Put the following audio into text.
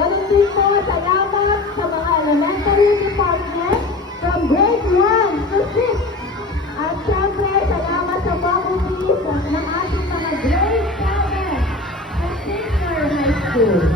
Ganun din po, salamat sa mga elementary department from grade 1 to 6. At syempre, salamat sa pag-ubis ng ating mga grade 7 sa senior high school.